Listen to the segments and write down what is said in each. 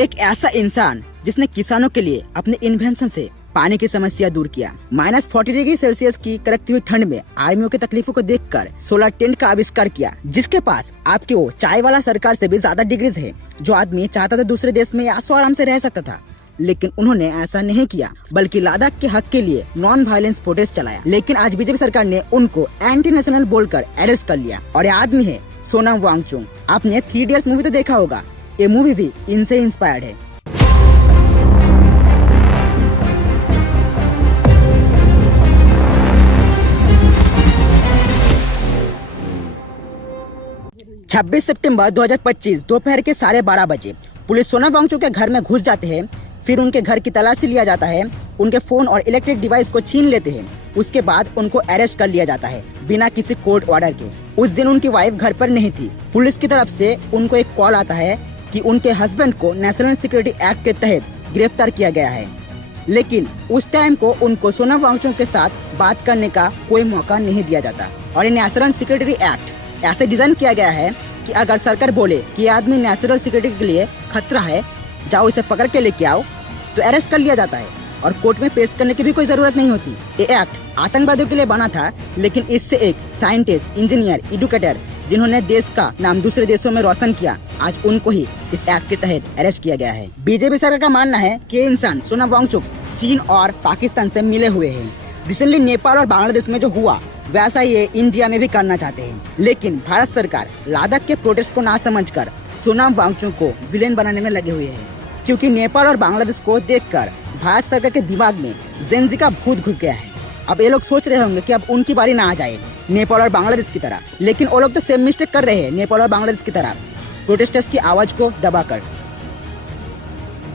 एक ऐसा इंसान जिसने किसानों के लिए अपने इन्वेंशन से पानी की समस्या दूर किया। -40°C की कड़कती हुई ठंड में आर्मियों की तकलीफों को देखकर सोलर टेंट का आविष्कार किया, जिसके पास आपके वो चाय वाला सरकार से भी ज्यादा डिग्रीज है। जो आदमी चाहता था दूसरे देश में आसो आराम से रह सकता था, लेकिन उन्होंने ऐसा नहीं किया, बल्कि लद्दाख के हक के लिए नॉन वायलेंस प्रोटेस्ट चलाया। लेकिन आज बीजेपी सरकार ने उनको एंटी नेशनल बोलकर अरेस्ट कर लिया। और ये आदमी है सोनम वांगचुक। आपने 3 इडियट्स मूवी तो देखा होगा, ये मूवी भी इनसे इंस्पायर्ड है। छब्बीस सितंबर 2025 दोपहर के 12:30 बजे पुलिस सोनम वांगचुक के घर में घुस जाते हैं। फिर उनके घर की तलाशी लिया जाता है, उनके फोन और इलेक्ट्रिक डिवाइस को छीन लेते हैं। उसके बाद उनको अरेस्ट कर लिया जाता है बिना किसी कोर्ट ऑर्डर के। उस दिन उनकी वाइफ घर पर नहीं थी। पुलिस की तरफ से उनको एक कॉल आता है कि उनके हस्बैंड को नेशनल सिक्योरिटी एक्ट के तहत गिरफ्तार किया गया है। लेकिन उस टाइम को उनको सोनम वांगचुक के साथ बात करने का कोई मौका नहीं दिया जाता। और ये नेशनल सिक्योरिटी एक्ट ऐसे डिजाइन किया गया है कि अगर सरकार बोले कि आदमी नेशनल सिक्योरिटी के लिए खतरा है, जाओ इसे पकड़ के लेके आओ, तो अरेस्ट कर लिया जाता है और कोर्ट में पेश करने की भी कोई जरूरत नहीं होती। ये एक्ट आतंकवादियों के लिए बना था, लेकिन इससे एक साइंटिस्ट, इंजीनियर, एडुकेटर जिन्होंने देश का नाम दूसरे देशों में रोशन किया, आज उनको ही इस एक्ट के तहत अरेस्ट किया गया है। बीजेपी सरकार का मानना है कि इंसान सोनम वांगचुक चीन और पाकिस्तान से मिले हुए हैं। रिसेंटली नेपाल और बांग्लादेश में जो हुआ वैसा ये इंडिया में भी करना चाहते हैं। लेकिन भारत सरकार लद्दाख के प्रोटेस्ट को ना समझकर सोनम वांगचुक को विलेन बनाने में लगे हुए हैं, क्योंकि नेपाल और बांग्लादेश को देखकर भारत सरकार के दिमाग में जेन ज़ी का भूत घुस गया है। अब ये लोग सोच रहे होंगे कि अब उनकी बारी ना आ जाए नेपाल और बांग्लादेश की तरह, लेकिन वो लोग तो सेम मिस्टेक कर रहे हैं नेपाल और बांग्लादेश की तरह, प्रोटेस्टर्स की आवाज को दबाकर।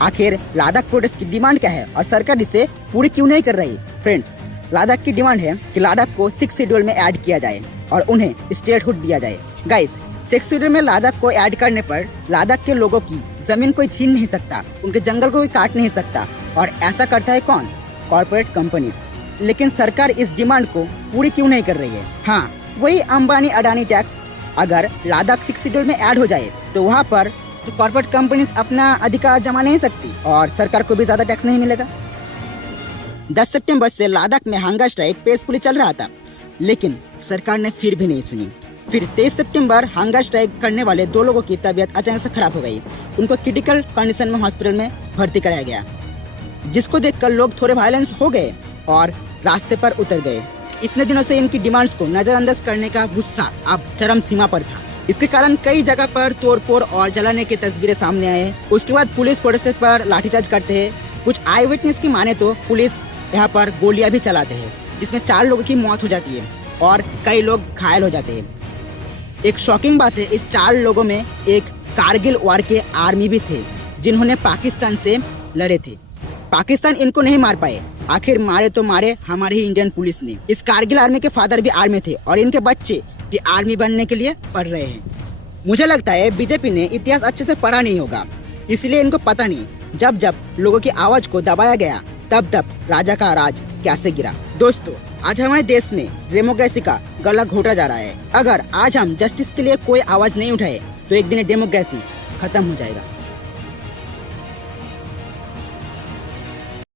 आखिर लद्दाख प्रोटेस्ट की डिमांड क्या है और सरकार इसे पूरी क्यों नहीं कर रही? फ्रेंड्स, लद्दाख की डिमांड है कि लद्दाख को 6 शेड्यूल में ऐड किया जाए और उन्हें स्टेटहुड दिया जाए। गाइस, 6 शेड्यूल में लद्दाख को ऐड करने पर लद्दाख के लोगों की जमीन कोई छीन नहीं सकता, उनके जंगल को कोई काट नहीं सकता। और ऐसा करता है कौन? Corporate companies. लेकिन सरकार इस डिमांड को पूरी क्यों नहीं कर रही है? हाँ, वही अंबानी अडानी टैक्स। अगर लद्दाख 6 शेड्यूल में ऐड हो जाए तो वहाँ पर तो कॉर्पोरेट कंपनीज अपना अधिकार जमा नहीं सकती और सरकार को भी ज्यादा टैक्स नहीं मिलेगा। 10 सितंबर से लद्दाख में हंगर स्ट्राइक पीसफुली चल रहा था, लेकिन सरकार ने फिर भी नहीं सुनी। फिर 23 सितंबर हंगर स्ट्राइक करने वाले 2 लोगों की तबीयत अचानक से खराब हो गई। उनको क्रिटिकल कंडीशन में हॉस्पिटल में भर्ती कराया गया, जिसको देखकर लोग थोड़े वायलेंस हो गए और रास्ते पर उतर गए। इतने दिनों से इनकी डिमांड्स को नजरअंदाज करने का गुस्सा अब चरम सीमा पर था। इसके कारण कई जगह पर तोड़फोड़ और जलाने की तस्वीरें सामने आए। उसके बाद पुलिस प्रोटेस्टर्स पर लाठीचार्ज करते हैं। कुछ आई विटनेस की माने तो पुलिस यहाँ पर गोलियां भी चलाते हैं, जिसमें 4 लोगों की मौत हो जाती है और कई लोग घायल हो जाते हैं। एक शॉकिंग बात है, इस 4 लोगों में एक कारगिल वार के आर्मी भी थे, जिन्होंने पाकिस्तान से लड़े थे। पाकिस्तान इनको नहीं मार पाए, आखिर मारे तो मारे हमारे ही इंडियन पुलिस ने। इस कारगिल आर्मी के फादर भी आर्मी थे और इनके बच्चे भी आर्मी बनने के लिए पढ़ रहे हैं। मुझे लगता है बीजेपी ने इतिहास अच्छे से पढ़ा नहीं होगा, इसलिए इनको पता नहीं जब जब लोगों की आवाज को दबाया गया तब तब राजा का राज कैसे गिरा। दोस्तों, आज हमारे देश में डेमोक्रेसी का गला घोटा जा रहा है। अगर आज हम जस्टिस के लिए कोई आवाज नहीं उठाए तो एक दिन डेमोक्रेसी खत्म हो जाएगा।